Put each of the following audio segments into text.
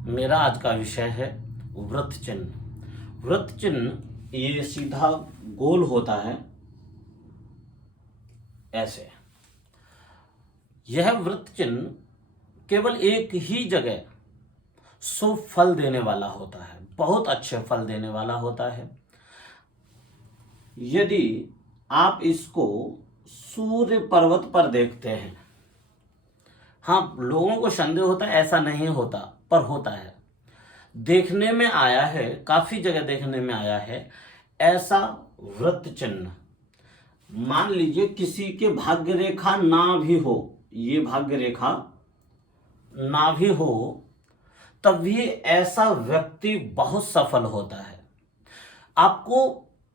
मेरा आज का विषय है वृत्त चिन्ह। वृत्त चिन्ह ये सीधा गोल होता है ऐसे। यह वृत्त चिन्ह केवल एक ही जगह शुभ फल देने वाला होता है, बहुत अच्छे फल देने वाला होता है। यदि आप इसको सूर्य पर्वत पर देखते हैं, हाँ, लोगों को संदेह होता है, ऐसा नहीं होता पर होता है। देखने में आया है, काफी जगह देखने में आया है ऐसा वृत्त चिन्ह। मान लीजिए किसी के भाग्य रेखा ना भी हो, ये भाग्य रेखा ना भी हो, तब भी ऐसा व्यक्ति बहुत सफल होता है। आपको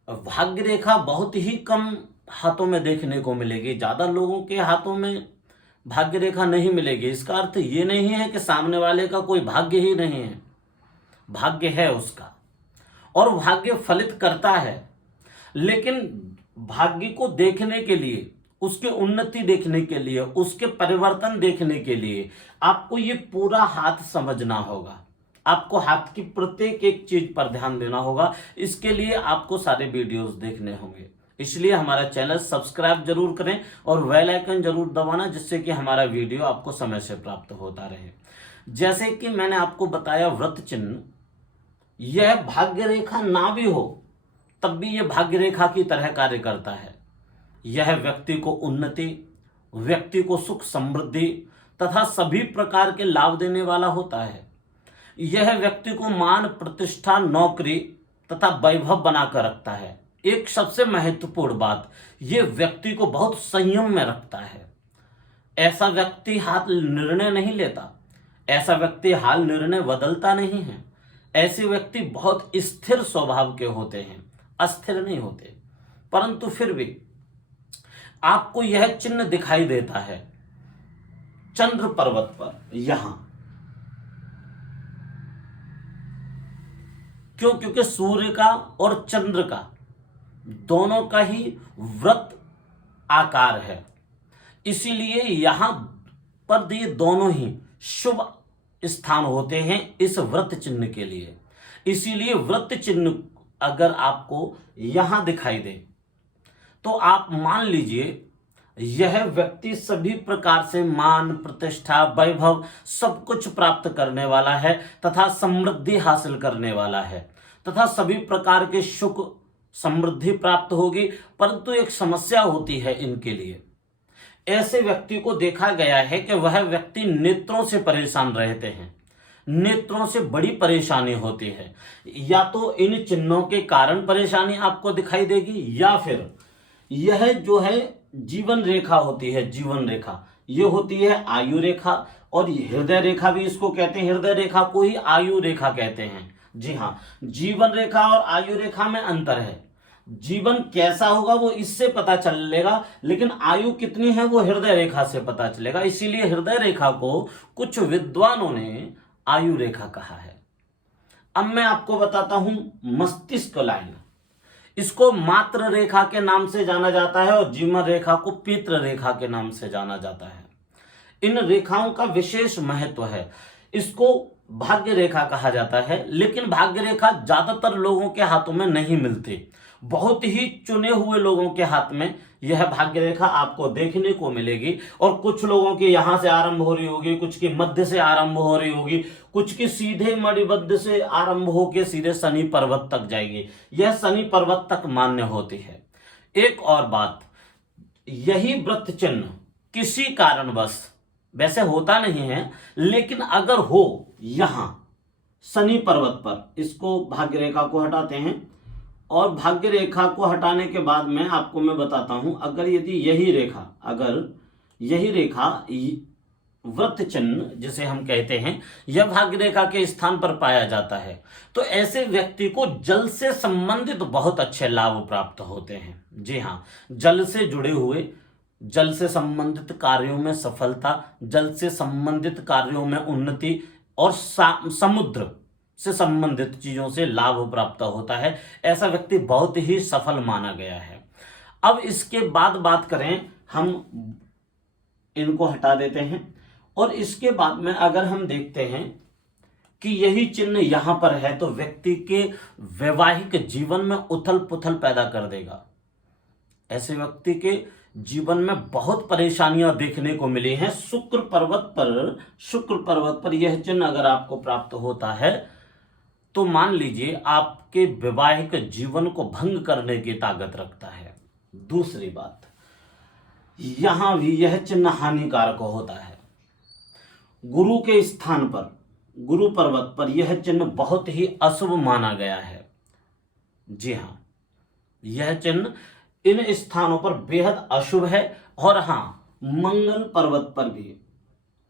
भाग्य रेखा बहुत ही कम हाथों में देखने को मिलेगी, ज्यादा लोगों के हाथों में भाग्य रेखा नहीं मिलेगी। इसका अर्थ ये नहीं है कि सामने वाले का कोई भाग्य ही नहीं है, भाग्य है उसका और भाग्य फलित करता है। लेकिन भाग्य को देखने के लिए, उसके उन्नति देखने के लिए, उसके परिवर्तन देखने के लिए आपको ये पूरा हाथ समझना होगा। आपको हाथ की प्रत्येक एक चीज पर ध्यान देना होगा। इसके लिए आपको सारे वीडियोस देखने होंगे। इसलिए हमारा चैनल सब्सक्राइब जरूर करें और बेल आइकन जरूर दबाना, जिससे कि हमारा वीडियो आपको समय से प्राप्त होता रहे। जैसे कि मैंने आपको बताया, वृत्त चिन्ह यह भाग्य रेखा ना भी हो तब भी यह भाग्य रेखा की तरह कार्य करता है। यह व्यक्ति को उन्नति, व्यक्ति को सुख समृद्धि तथा सभी प्रकार के लाभ देने वाला होता है। यह व्यक्ति को मान प्रतिष्ठा, नौकरी तथा वैभव बनाकर रखता है। एक सबसे महत्वपूर्ण बात, यह व्यक्ति को बहुत संयम में रखता है। ऐसा व्यक्ति हाथ निर्णय नहीं लेता, ऐसा व्यक्ति हाल निर्णय बदलता नहीं है। ऐसे व्यक्ति बहुत स्थिर स्वभाव के होते हैं, अस्थिर नहीं होते। परंतु फिर भी आपको यह चिन्ह दिखाई देता है चंद्र पर्वत पर, यहां क्यों? क्योंकि सूर्य का और चंद्र का दोनों का ही वृत्त आकार है, इसीलिए यहां पर ये दोनों ही शुभ स्थान होते हैं इस वृत्त चिन्ह के लिए। इसीलिए वृत्त चिन्ह अगर आपको यहां दिखाई दे तो आप मान लीजिए यह व्यक्ति सभी प्रकार से मान प्रतिष्ठा वैभव सब कुछ प्राप्त करने वाला है तथा समृद्धि हासिल करने वाला है तथा सभी प्रकार के सुख समृद्धि प्राप्त होगी। परंतु एक समस्या होती है इनके लिए। ऐसे व्यक्ति को देखा गया है कि वह व्यक्ति नेत्रों से परेशान रहते हैं, नेत्रों से बड़ी परेशानी होती है। या तो इन चिन्हों के कारण परेशानी आपको दिखाई देगी, या फिर यह जो है जीवन रेखा होती है, जीवन रेखा ये होती है आयु रेखा, और हृदय रेखा भी इसको कहते हैं। हृदय रेखा को ही आयु रेखा कहते हैं। जी हाँ, जीवन रेखा और आयु रेखा में अंतर है। जीवन कैसा होगा वो इससे पता चलेगा, लेकिन आयु कितनी है वो हृदय रेखा से पता चलेगा। इसीलिए हृदय रेखा को कुछ विद्वानों ने आयु रेखा कहा है। अब मैं आपको बताता हूं मस्तिष्क लाइन। इसको मात्र रेखा के नाम से जाना जाता है और जीवन रेखा को पितृ रेखा के नाम से जाना जाता है। इन रेखाओं का विशेष महत्व है। इसको भाग्य रेखा कहा जाता है, लेकिन भाग्य रेखा ज्यादातर लोगों के हाथों में नहीं मिलती। बहुत ही चुने हुए लोगों के हाथ में यह भाग्य रेखा आपको देखने को मिलेगी। और कुछ लोगों की यहां से आरंभ हो रही होगी, कुछ की मध्य से आरंभ हो रही होगी, कुछ की सीधे मणिबद्ध से आरंभ होकर सीधे शनि पर्वत तक जाएगी। यह शनि पर्वत तक मान्य होती है। एक और बात, यही वृत्त चिन्ह किसी कारणवश, वैसे होता नहीं है, लेकिन अगर हो यहां शनि पर्वत पर, इसको भाग्य रेखा को हटाते हैं और भाग्य रेखा को हटाने के बाद में आपको मैं बताता हूं, अगर यदि यही रेखा, अगर यही रेखा वृत्त चिन्ह जिसे हम कहते हैं, यह भाग्य रेखा के स्थान पर पाया जाता है, तो ऐसे व्यक्ति को जल से संबंधित बहुत अच्छे लाभ प्राप्त होते हैं। जी हाँ, जल से जुड़े हुए, जल से संबंधित कार्यों में सफलता, जल से संबंधित कार्यों में उन्नति और समुद्र से संबंधित चीजों से लाभ प्राप्त होता है। ऐसा व्यक्ति बहुत ही सफल माना गया है। अब इसके बाद बात करें, हम इनको हटा देते हैं और इसके बाद में अगर हम देखते हैं कि यही चिन्ह यहां पर है तो व्यक्ति के वैवाहिक जीवन में उथल पुथल पैदा कर देगा। ऐसे व्यक्ति के जीवन में बहुत परेशानियां देखने को मिली हैं। शुक्र पर्वत पर यह चिन्ह अगर आपको प्राप्त होता है तो मान लीजिए आपके वैवाहिक जीवन को भंग करने की ताकत रखता है। दूसरी बात, यहां भी यह चिन्ह हानिकारक होता है। गुरु के स्थान पर, गुरु पर्वत पर यह चिन्ह बहुत ही अशुभ माना गया है। जी हां, यह चिन्ह इन स्थानों पर बेहद अशुभ है। और हां, मंगल पर्वत पर भी,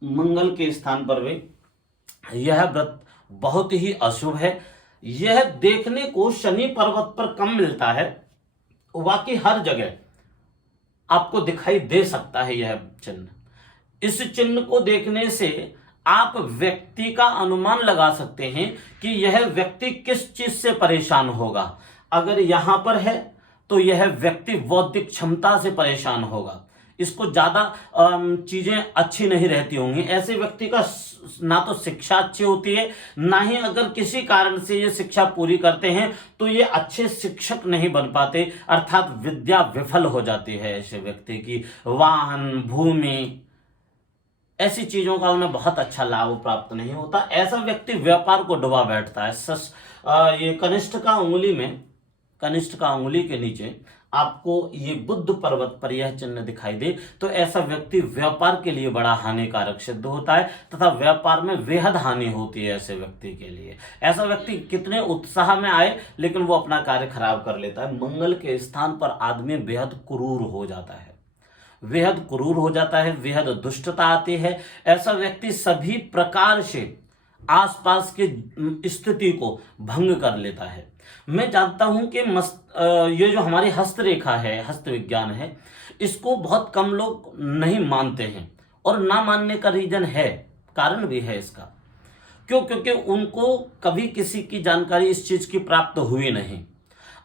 मंगल के स्थान पर भी यह व्रत बहुत ही अशुभ है। यह देखने को शनि पर्वत पर कम मिलता है, बाकी हर जगह आपको दिखाई दे सकता है यह चिन्ह। इस चिन्ह को देखने से आप व्यक्ति का अनुमान लगा सकते हैं कि यह व्यक्ति किस चीज से परेशान होगा। अगर यहां पर है तो यह व्यक्ति बौद्धिक क्षमता से परेशान होगा, इसको ज्यादा चीजें अच्छी नहीं रहती होंगी। ऐसे व्यक्ति का ना तो शिक्षा अच्छी होती है, ना ही अगर किसी कारण से ये शिक्षा पूरी करते हैं तो ये अच्छे शिक्षक नहीं बन पाते, अर्थात विद्या विफल हो जाती है। ऐसे व्यक्ति की वाहन, भूमि, ऐसी चीजों का उन्हें बहुत अच्छा लाभ प्राप्त नहीं होता। ऐसा व्यक्ति व्यापार को डुबा बैठता है। ये कनिष्ठ का उंगली के नीचे आपको ये बुध पर्वत पर यह चिन्ह दिखाई दे तो ऐसा व्यक्ति व्यापार के लिए बड़ा हानिकारक सिद्ध होता है तथा व्यापार में बेहद हानि होती है ऐसे व्यक्ति के लिए। ऐसा व्यक्ति कितने उत्साह में आए लेकिन वो अपना कार्य खराब कर लेता है। मंगल के स्थान पर आदमी बेहद क्रूर हो जाता है, बेहद दुष्टता आती है। ऐसा व्यक्ति सभी प्रकार से आसपास की स्थिति को भंग कर लेता है। मैं जानता हूं कि ये जो हमारी हस्तरेखा है, हस्त विज्ञान है, इसको बहुत कम लोग नहीं मानते हैं और ना मानने का रीजन है, कारण भी है इसका। क्यों? क्योंकि उनको कभी किसी की जानकारी इस चीज की प्राप्त हुई नहीं।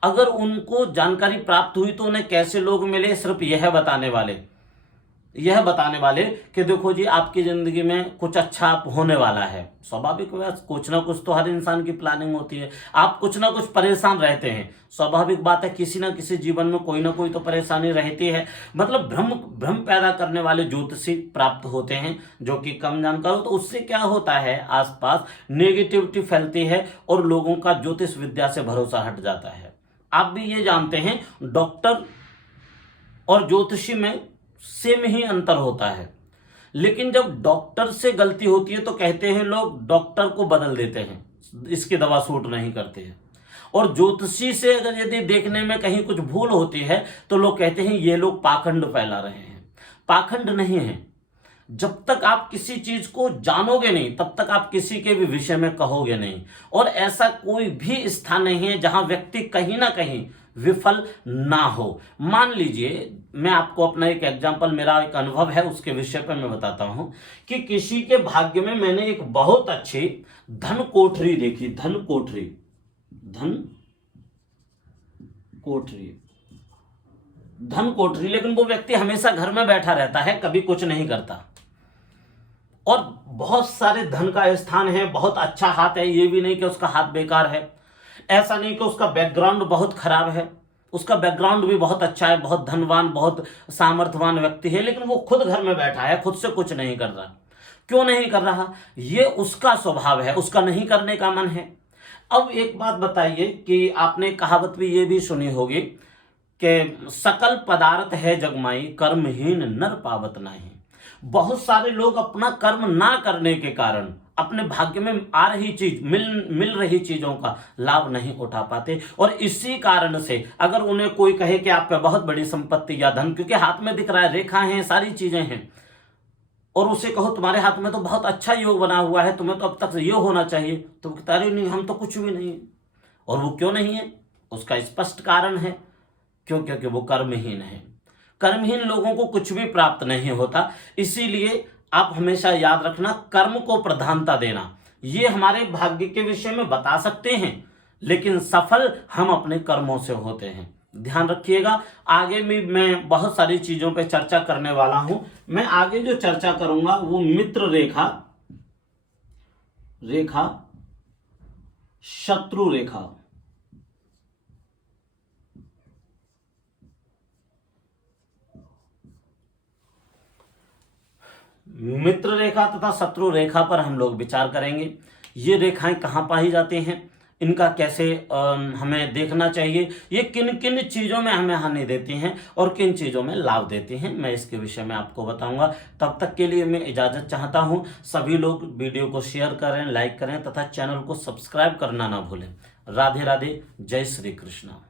अगर उनको जानकारी प्राप्त हुई तो उन्हें कैसे लोग मिले? सिर्फ यह बताने वाले कि देखो जी आपकी जिंदगी में कुछ अच्छा होने वाला है। स्वाभाविक है, कुछ ना कुछ तो हर इंसान की प्लानिंग होती है। आप कुछ ना कुछ परेशान रहते हैं, स्वाभाविक बात है, किसी ना किसी जीवन में कोई ना कोई तो परेशानी रहती है। मतलब भ्रम पैदा करने वाले ज्योतिषी प्राप्त होते हैं जो कि कम जानकार हो। तो उससे क्या होता है, आसपास नेगेटिविटी फैलती है और लोगों का ज्योतिष विद्या से भरोसा हट जाता है। आप भी ये जानते हैं डॉक्टर और ज्योतिषी में सेम ही अंतर होता है, लेकिन जब डॉक्टर से गलती होती है तो कहते हैं लोग डॉक्टर को बदल देते हैं, इसकी दवा सूट नहीं करती है। और ज्योतिषी से अगर यदि देखने में कहीं कुछ भूल होती है तो लोग कहते हैं ये लोग पाखंड फैला रहे हैं। पाखंड नहीं है, जब तक आप किसी चीज को जानोगे नहीं तब तक आप किसी के भी विषय में कहोगे नहीं। और ऐसा कोई भी स्थान नहीं है जहां व्यक्ति कहीं ना कहीं विफल ना हो। मान लीजिए, मैं आपको अपना एक एग्जांपल, मेरा एक अनुभव है उसके विषय पर मैं बताता हूं कि किसी के भाग्य में मैंने एक बहुत अच्छी धन कोठरी देखी। धन कोठरी, लेकिन वो व्यक्ति हमेशा घर में बैठा रहता है, कभी कुछ नहीं करता। और बहुत सारे धन का स्थान है, बहुत अच्छा हाथ है, ये भी नहीं कि उसका हाथ बेकार है, ऐसा नहीं कि उसका बैकग्राउंड बहुत खराब है, उसका बैकग्राउंड भी बहुत अच्छा है, बहुत धनवान, बहुत सामर्थ्यवान व्यक्ति है, लेकिन वो खुद घर में बैठा है, खुद से कुछ नहीं कर रहा। क्यों नहीं कर रहा? ये उसका स्वभाव है, उसका नहीं करने का मन है। अब एक बात बताइए कि आपने कहावत भी ये भी सुनी होगी कि सकल पदार्थ है जगमाई, कर्महीन नर पावत नाही। बहुत सारे लोग अपना कर्म ना करने के कारण अपने भाग्य में आ रही चीज, मिल रही चीजों का लाभ नहीं उठा पाते। और इसी कारण से अगर उन्हें कोई कहे कि आप पे बहुत बड़ी संपत्ति या धन, क्योंकि हाथ में दिख रहा है, रेखा है, सारी चीजें हैं, और उसे कहो तुम्हारे हाथ में तो बहुत अच्छा योग बना हुआ है, तुम्हें तो अब तक ये होना चाहिए, तो कहता है नहीं, हम तो कुछ भी नहीं है। और वो क्यों नहीं है? उसका स्पष्ट कारण है, क्यों? क्योंकि वो कर्महीन है। कर्महीन लोगों को कुछ भी प्राप्त नहीं होता। इसीलिए आप हमेशा याद रखना, कर्म को प्रधानता देना। ये हमारे भाग्य के विषय में बता सकते हैं, लेकिन सफल हम अपने कर्मों से होते हैं। ध्यान रखिएगा। आगे भी मैं बहुत सारी चीजों पे चर्चा करने वाला हूं। मैं आगे जो चर्चा करूंगा वो मित्र रेखा शत्रु रेखा, मित्र रेखा तथा शत्रु रेखा पर हम लोग विचार करेंगे। ये रेखाएं कहाँ पाई जाती हैं, इनका कैसे हमें देखना चाहिए, ये किन किन चीज़ों में हमें हानि देती हैं और किन चीज़ों में लाभ देती हैं, मैं इसके विषय में आपको बताऊंगा। तब तक के लिए मैं इजाज़त चाहता हूं। सभी लोग वीडियो को शेयर करें, लाइक करें तथा चैनल को सब्सक्राइब करना ना भूलें। राधे राधे, जय श्री कृष्ण।